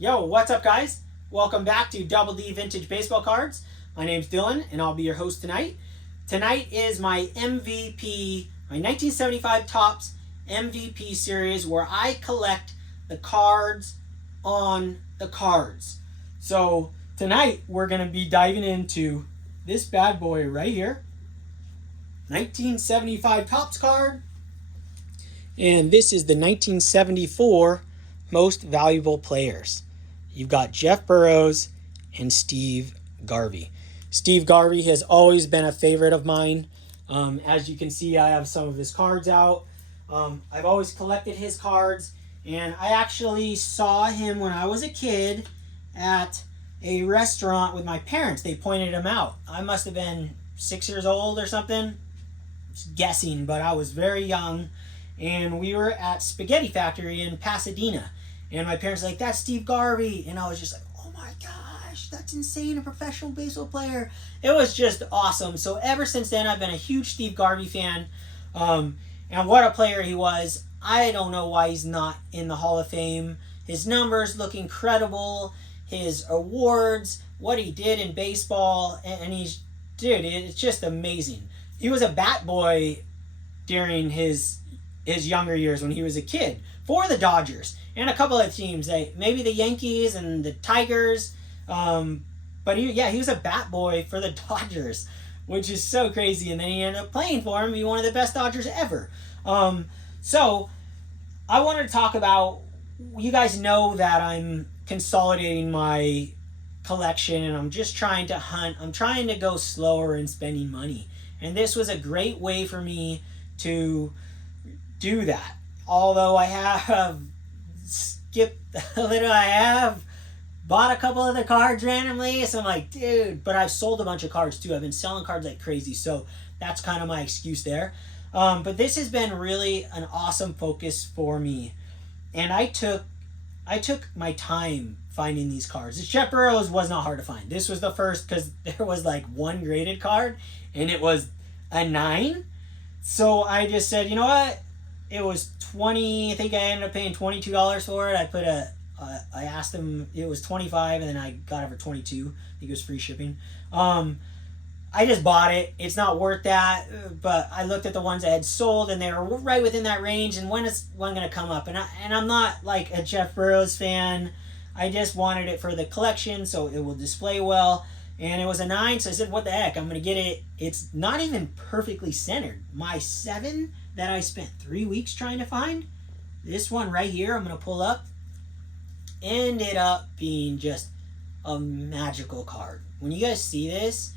Yo, what's up, guys? Welcome back to Double D Vintage Baseball Cards. My name's Dylan, and I'll be your host tonight. Tonight is my MVP, my 1975 Topps MVP series, where I collect the cards on the cards. So tonight we're going to be diving into this bad boy right here, 1975 Topps card, and this is the 1974 Most Valuable Players. You've got Jeff Burroughs and Steve Garvey. Steve Garvey has always been a favorite of mine. As you can see, I have some of his cards out. I've always collected his cards, and I actually saw him when I was a kid at a restaurant with my parents. They pointed him out. I must have been 6 years old or something. Just guessing, but I was very young. And we were at Spaghetti Factory in Pasadena. And my parents were like, that's Steve Garvey. And I was just like, oh my gosh, that's insane, a professional baseball player. It was just awesome. So ever since then, I've been a huge Steve Garvey fan. And what a player he was. I don't know why he's not in the Hall of Fame. His numbers look incredible. His awards, what he did in baseball. And he's, dude, it's just amazing. He was a bat boy during his younger years when he was a kid for the Dodgers and a couple of teams, maybe the Yankees and the Tigers. But he was a bat boy for the Dodgers, which is so crazy. And then he ended up playing for him. He was one of the best Dodgers ever. So I wanted to talk about, you guys know that I'm consolidating my collection and I'm just trying to hunt. I'm trying to go slower in spending money. And this was a great way for me to do that. Although I have skipped a little, I have bought a couple of the cards randomly, so I'm like, dude, but I've sold a bunch of cards too. I've been selling cards like crazy, so that's kind of my excuse there. But this has been really an awesome focus for me, and I took my time finding these cards. This Jeff Burroughs was not hard to find. This was the first, because there was like one graded card, and it was a 9. So I just said, you know what? It was 20. I think I ended up paying $22 for it. I asked him, it was 25, and then I got it for 22. I think it was free shipping. I just bought it. It's not worth that, but I looked at the ones I had sold, and they were right within that range. And when is one going to come up? And I'm not like a Jeff Burroughs fan. I just wanted it for the collection, so it will display well. And it was a 9, so I said, what the heck? I'm going to get it. It's not even perfectly centered. My 7 that I spent 3 weeks trying to find, this one right here, I'm going to pull up, ended up being just a magical card. When you guys see this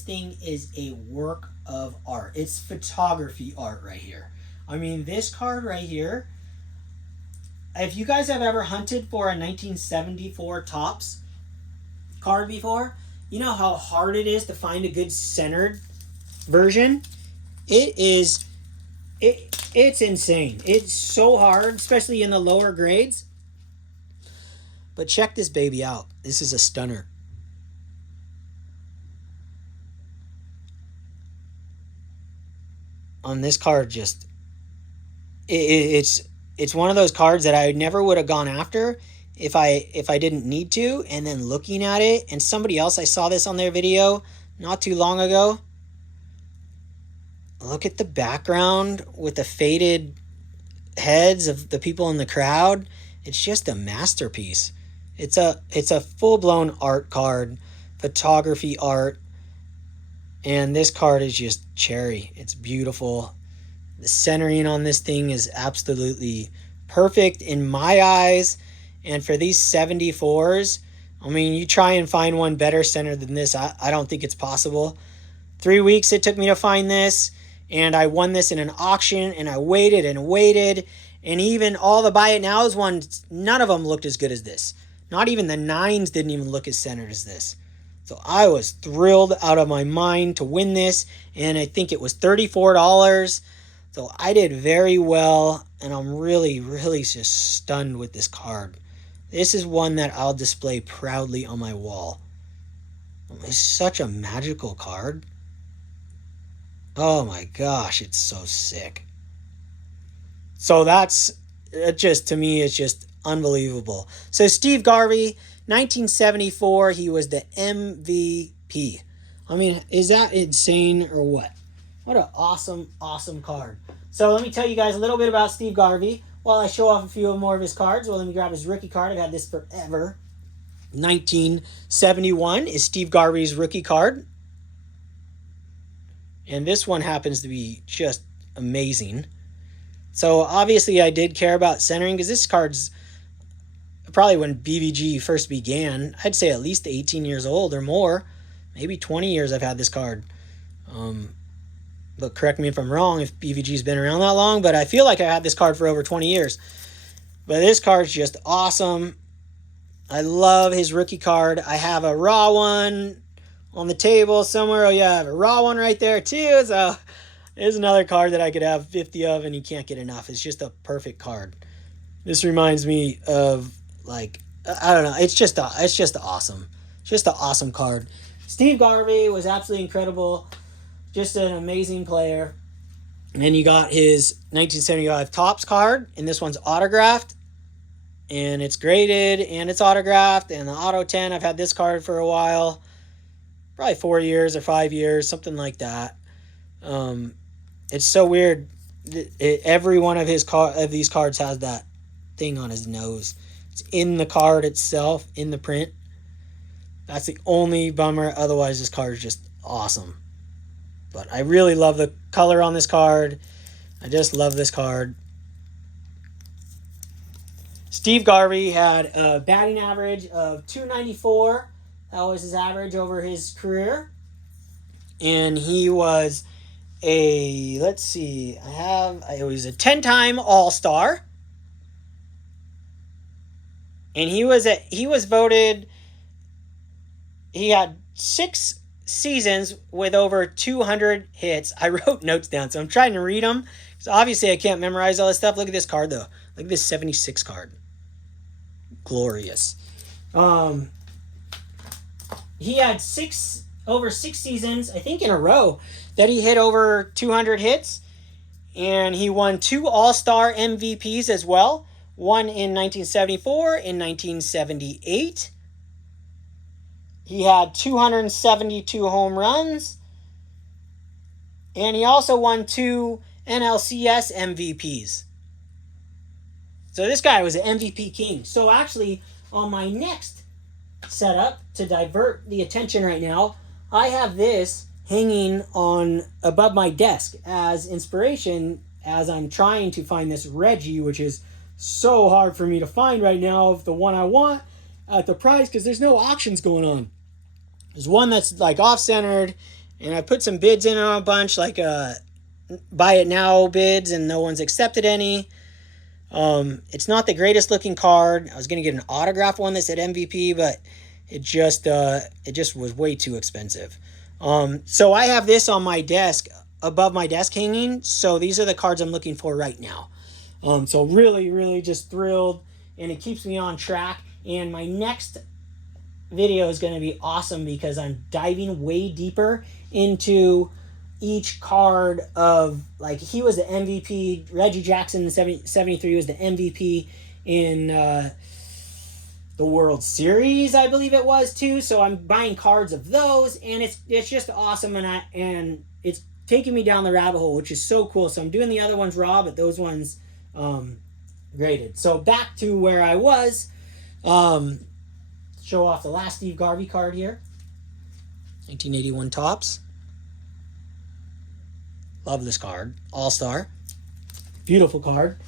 thing is a work of art. It's photography art right here. I mean, this card right here, if you guys have ever hunted for a 1974 Topps card before, you know how hard it is to find a good centered version? It's insane. It's so hard, especially in the lower grades. But check this baby out. This is a stunner. On this card, just it's one of those cards that I never would have gone after if I didn't need to. And then looking at it, and somebody else, I saw this on their video not too long ago. Look at the background with the faded heads of the people in the crowd. It's just a masterpiece. It's a full-blown art card, photography art. And this card is just cherry. It's beautiful. The centering on this thing is absolutely perfect in my eyes. And for these 74s, I mean, you try and find one better centered than this. I don't think it's possible. 3 weeks it took me to find this. And I won this in an auction, and I waited and waited. And even all the Buy It Nows ones, none of them looked as good as this. Not even the 9s didn't even look as centered as this. So I was thrilled out of my mind to win this. And I think it was $34. So I did very well. And I'm really, really just stunned with this card. This is one that I'll display proudly on my wall. It's such a magical card. Oh my gosh, it's so sick. So that's just, to me, it's just unbelievable. So Steve Garvey, 1974, he was the MVP. I mean, is that insane or what? What an awesome, awesome card. So let me tell you guys a little bit about Steve Garvey while I show off a few more of his cards. Well, let me grab his rookie card. I've had this forever. 1971 is Steve Garvey's rookie card. And this one happens to be just amazing. So obviously I did care about centering because this card's probably when BVG first began. I'd say at least 18 years old or more. Maybe 20 years I've had this card. But correct me if I'm wrong if BVG's been around that long. But I feel like I had this card for over 20 years. But this card's just awesome. I love his rookie card. I have a raw one on the table somewhere. Oh yeah, I have a raw one right there too. So there's another card that I could have 50 of and you can't get enough. It's just a perfect card. This reminds me of, like, I don't know. It's just awesome. Just an awesome card. Steve Garvey was absolutely incredible. Just an amazing player. And then you got his 1975 Topps card, and this one's autographed. And it's graded, and it's autographed. And the Auto 10, I've had this card for a while. Probably 4 years or 5 years, something like that. It's so weird. Every one of these cards has that thing on his nose. It's in the card itself, in the print. That's the only bummer. Otherwise, this card is just awesome. But I really love the color on this card. I just love this card. Steve Garvey had a batting average of .294. That was his average over his career. And he was he was a 10-time All-Star. And he was voted, he had 6 seasons with over 200 hits. I wrote notes down, so I'm trying to read them. So obviously I can't memorize all this stuff. Look at this card, though. Look at this 76 card. Glorious. He had over 6 seasons, I think in a row, that he hit over 200 hits. And he won 2 All-Star MVPs as well. One in 1974 and 1978. He had 272 home runs. And he also won 2 NLCS MVPs. So this guy was an MVP king. So actually, on my next setup, to divert the attention right now, I have this hanging above my desk as inspiration as I'm trying to find this Reggie, which is so hard for me to find right now of the one I want at the price because there's no auctions going on. There's one that's like off-centered, and I put some bids in on a bunch, like buy it now bids, and no one's accepted any. It's not the greatest looking card. I was going to get an autograph one that said MVP, but it just was way too expensive. So I have this on my desk, above my desk hanging. So these are the cards I'm looking for right now. So really, really just thrilled, and it keeps me on track. And my next video is going to be awesome because I'm diving way deeper into each card of, like, he was the MVP. Reggie Jackson in 73 was the MVP in the World Series, I believe it was too. So I'm buying cards of those, and it's just awesome, and it's taking me down the rabbit hole, which is so cool. So I'm doing the other ones raw, but those ones graded. So back to where I was. Show off the last Steve Garvey card here. 1981 Topps. Love this card. All-Star. Beautiful card.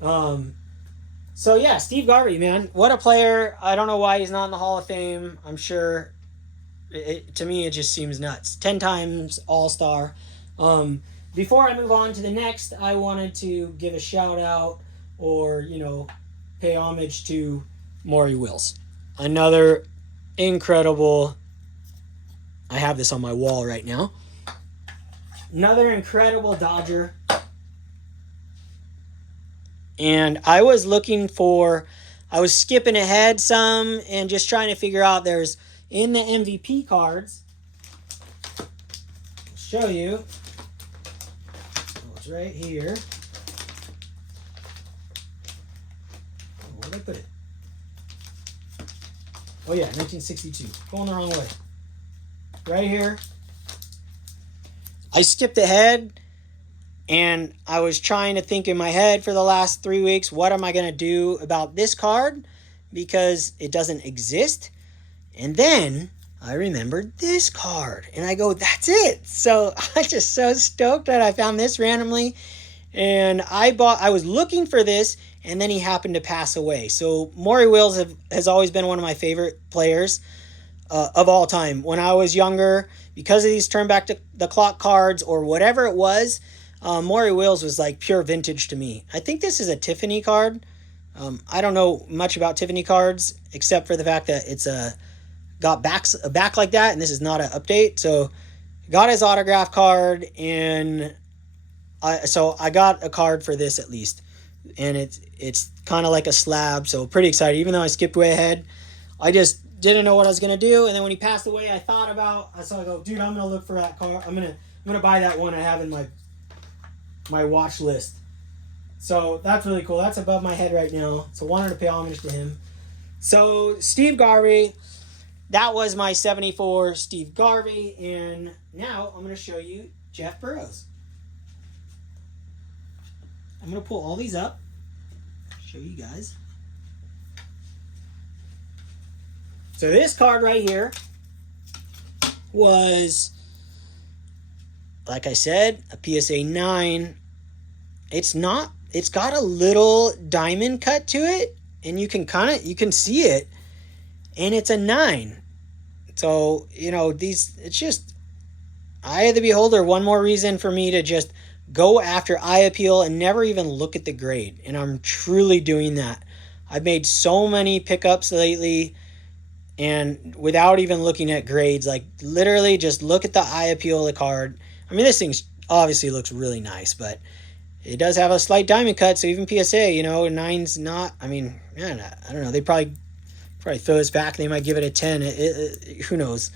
So yeah, Steve Garvey, man. What a player. I don't know why he's not in the Hall of Fame. I'm sure, to me, it just seems nuts. 10 times All-Star. Before I move on to the next, I wanted to give a shout out or, pay homage to Maury Wills. Another incredible, I have this on my wall right now. Another incredible Dodger. And I was skipping ahead some and just trying to figure out, there's in the MVP cards, I'll show you. Oh, it's right here. Where did I put it? Oh yeah, 1962. Going the wrong way. Right here. I skipped ahead, and I was trying to think in my head for the last 3 weeks, what am I going to do about this card? Because it doesn't exist. And then I remembered this card, and I go, that's it. So I'm just so stoked that I found this randomly. And I was looking for this, and then he happened to pass away. So Maury Wills has always been one of my favorite players of all time. When I was younger, because of these turn back to the clock cards or whatever it was, Maury Wills was like pure vintage to me. I think this is a Tiffany card. I don't know much about Tiffany cards except for the fact that it's got a back like that, and this is not an update. So got his autograph card, and so I got a card for this at least, and it's kind of like a slab, so pretty excited. Even though I skipped way ahead, I just didn't know what I was gonna do, and then when he passed away, I go, dude, I'm gonna look for that card. I'm gonna buy that one I have in my watch list. So that's really cool. That's above my head right now, so wanted to pay homage to him. So Steve Garvey, that was my 74 Steve Garvey, and now I'm gonna show you Jeff Burroughs. I'm going to pull all these up, show you guys. So this card right here was, like I said, a PSA 9. It's got a little diamond cut to it, and you can see it, and it's a 9. So, it's just eye of the beholder. One more reason for me to just go after eye appeal and never even look at the grade. And I'm truly doing that. I've made so many pickups lately, and without even looking at grades, like literally just look at the eye appeal of the card. I mean, this thing obviously looks really nice, but it does have a slight diamond cut. So even PSA, 9's not, I don't know. They probably throw this back. They might give it a 10. Who knows?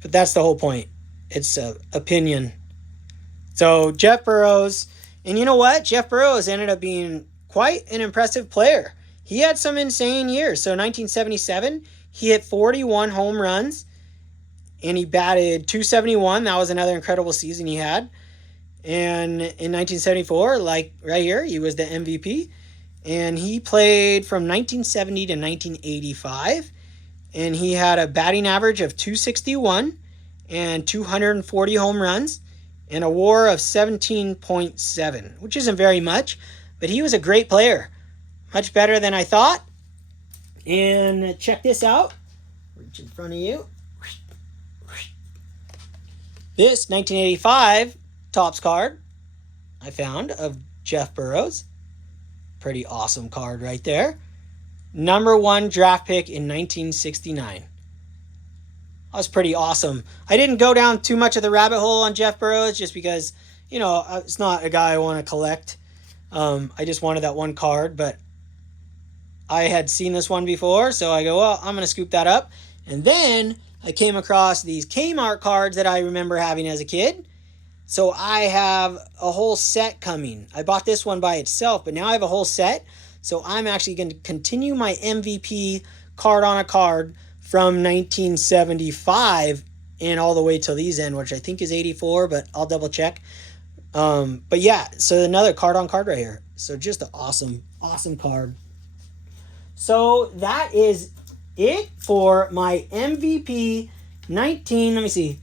But that's the whole point. It's opinion. So Jeff Burroughs, and you know what? Jeff Burroughs ended up being quite an impressive player. He had some insane years. So 1977, he hit 41 home runs, and he batted .271. That was another incredible season he had. And in 1974, like right here, he was the MVP. And he played from 1970 to 1985. And he had a batting average of .261 and 240 home runs, and a WAR of 17.7, which isn't very much, but he was a great player. Much better than I thought. And check this out. Reach in front of you. This 1985 Topps card I found of Jeff Burroughs. Pretty awesome card right there. Number 1 draft pick in 1969. That was pretty awesome. I didn't go down too much of the rabbit hole on Jeff Burroughs just because, it's not a guy I want to collect. I just wanted that one card, but I had seen this one before, so I go, well, I'm going to scoop that up. And then I came across these Kmart cards that I remember having as a kid. So I have a whole set coming. I bought this one by itself, but now I have a whole set. So I'm actually going to continue my MVP card on a card from 1975 and all the way till these end, which I think is 84, but I'll double check. But yeah, so another card on card right here. So just an awesome, awesome card. So that is it for my MVP 19. Let me see.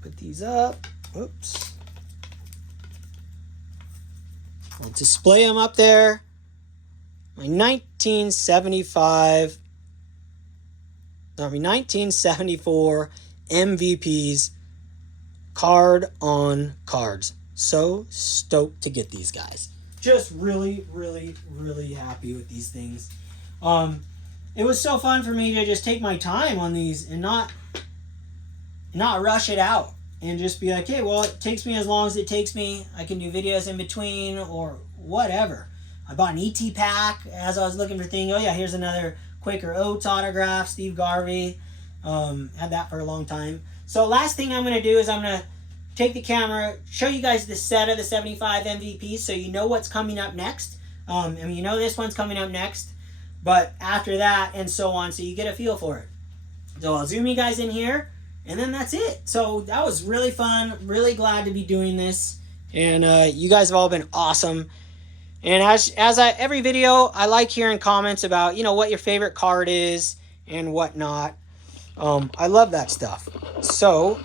Put these up. Oops. I'll display them up there. My 1974 MVPs card on cards. So stoked to get these guys. Just really, really, really happy with these things. It was so fun for me to just take my time on these and not rush it out and just be like, hey, well, it takes me as long as it takes me. I can do videos in between or whatever. I bought an ET pack as I was looking for things. Oh yeah, here's another Quaker Oats autograph, Steve Garvey. Had that for a long time. So last thing I'm going to do is I'm going to take the camera, show you guys the set of the 75 MVPs so you know what's coming up next. This one's coming up next. but after that and so on, so you get a feel for it. So I'll zoom you guys in here, and then that's it. So that was really fun. Really glad to be doing this, and you guys have all been awesome. And every video, I like hearing comments about, what your favorite card is and whatnot. I love that stuff. So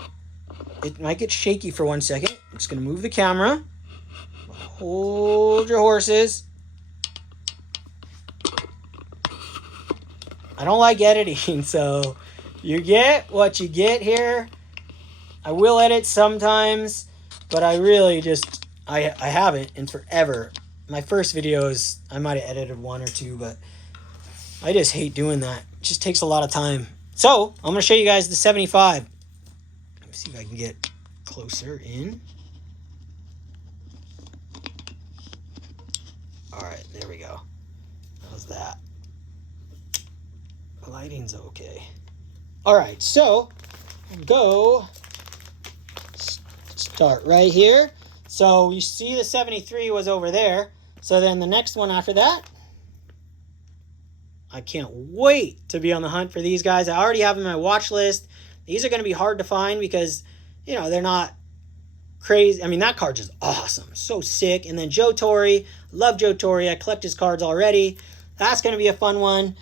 it might get shaky for 1 second. I'm just going to move the camera. Hold your horses. I don't like editing, so you get what you get here. I will edit sometimes, but I really just, I haven't in forever. My first videos, I might have edited 1 or 2, but I just hate doing that. It just takes a lot of time. So, I'm going to show you guys the 75. Let me see if I can get closer in. Alright, there we go. How's that? The lighting's okay. Alright, so, go start right here. So, you see the 73 was over there. So then the next one after that, I can't wait to be on the hunt for these guys. I already have them in my watch list. These are going to be hard to find because, they're not crazy. I mean, that card's just awesome. So sick. And then Joe Torre. Love Joe Torre. I collect his cards already. That's going to be a fun one.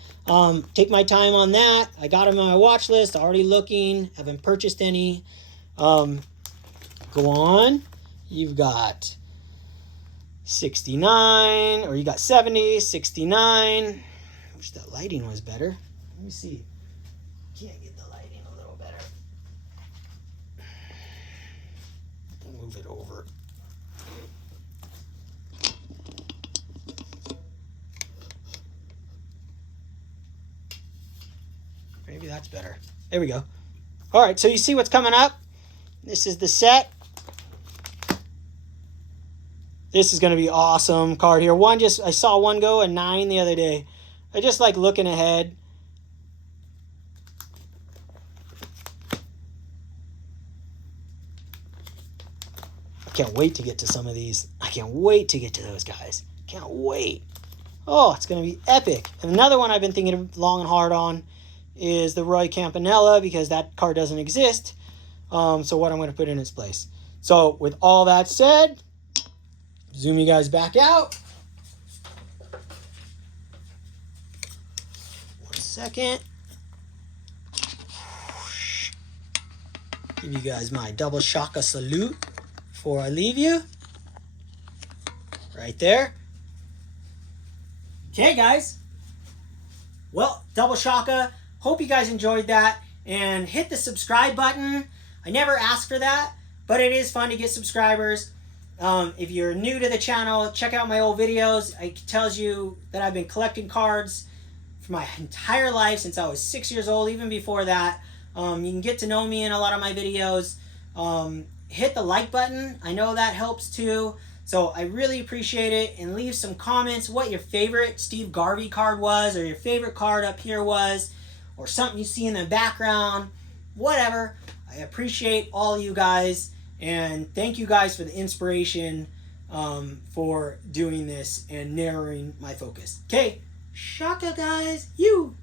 Take my time on that. I got them on my watch list. Already looking. Haven't purchased any. Go on. You've got 69, or you got 70, 69. Wish that lighting was better. Let me see. Can't get the lighting a little better. Move it over. Maybe that's better. There we go. All right, so you see what's coming up? This is the set. This is going to be awesome card here. I saw one go a 9 the other day. I just like looking ahead. I can't wait to get to some of these. I can't wait to get to those guys. Can't wait. Oh, it's going to be epic. And another one I've been thinking long and hard on is the Roy Campanella, because that card doesn't exist. So what I'm going to put in its place. So with all that said, zoom you guys back out. 1 second. Give you guys my double shaka salute before I leave you. Right there. Okay, guys. Well, double shaka. Hope you guys enjoyed that. And hit the subscribe button. I never ask for that, but it is fun to get subscribers. If you're new to the channel, check out my old videos. It tells you that I've been collecting cards for my entire life since I was 6 years old, even before that. You can get to know me in a lot of my videos. Hit the like button. I know that helps too. So I really appreciate it. And leave some comments what your favorite Steve Garvey card was, or your favorite card up here was, or something you see in the background, whatever. I appreciate all you guys. And thank you guys for the inspiration for doing this and narrowing my focus. Okay, shaka guys, you.